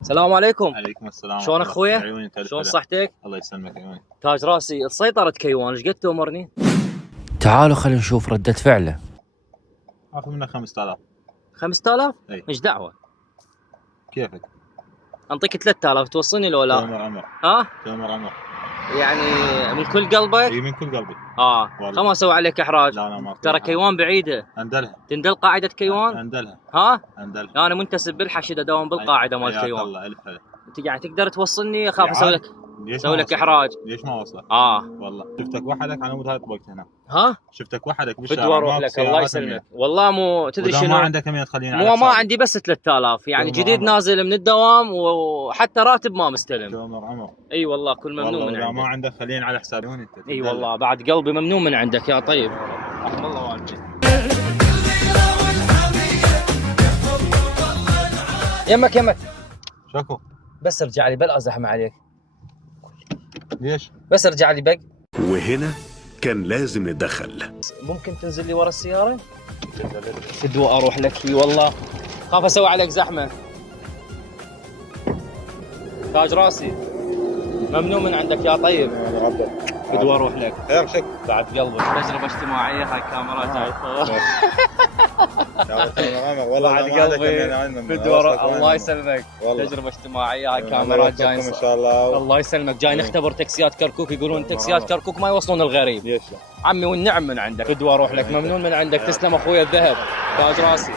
السلام عليكم. عليكم السلام. شلونك اخويا؟ عيوني شلون صحتك؟ الله يسلمك عيوني. تاج راسي سيطرة كيوان ايش قد تأمرني؟ تعالوا خلينا نشوف ردة فعله. اخذ منك 5000. 5000؟ اي ايش دعوة؟ كيفك؟ انطيك 3000 توصلني لو لا؟ تؤمر امر. ها؟ تؤمر امر. يعني من كل قلبك؟ اي من كل قلبي. والله. خل اسوي عليك احراج. لا لا ما ترى كيوان بعيدة. اندلها. تندل قاعدة كيوان؟ اندلها. ها؟ اندلها. انا منتسب بالحشد اداوم بالقاعدة مال حياك كيوان. الله الف هلا. انت يعني تقدر توصلني؟ اخاف اسوي لك ليش اسوي ما لك وصلت؟ احراج. ليش ما وصلت؟ والله شفتك وحدك على مود هاي طبقت هنا. ها؟ شفتك وحدك بالشارع. بدي اروح لك الله يسلمك. والله مو تدري شنو؟ ما عندك كم تخليني مو ما عندي بس 3000 يعني جديد نازل من الدوام وحتى راتب ما مستلم. تؤمر امر. اي والله كل ممنون من عندك. ما عندك خليني على حسابي هون انت. اي والله بعد قلبي ممنون من عندك يا طيب. رحم الله والديك. يمك شكو. بس ارجع لي بلا ازحم عليك. ليش؟ بس ارجع لي بق. وهنا كان لازم نتدخل. ممكن تنزل لي ورا السيارة؟ فدوى اروح لك فيه والله. خاف اسوي عليك زحمة. تاج راسي ممنون من عندك يا طيب. بدي اروح لك. خير شك. بعد قلبك تجربة اجتماعية هاي كاميرات هاي بعد قلبي بدي الله يسلمك. تجربة اجتماعية هاي كاميرات جاي ان شاء الله. الله يسلمك جاي نختبر تاكسيات كركوك. يقولون تاكسيات كركوك ما يوصلون الغريب. ليش؟ عمي والنعم من عندك. بدي اروح لك ممنون من عندك. تسلم اخويا الذهب تاج راسي.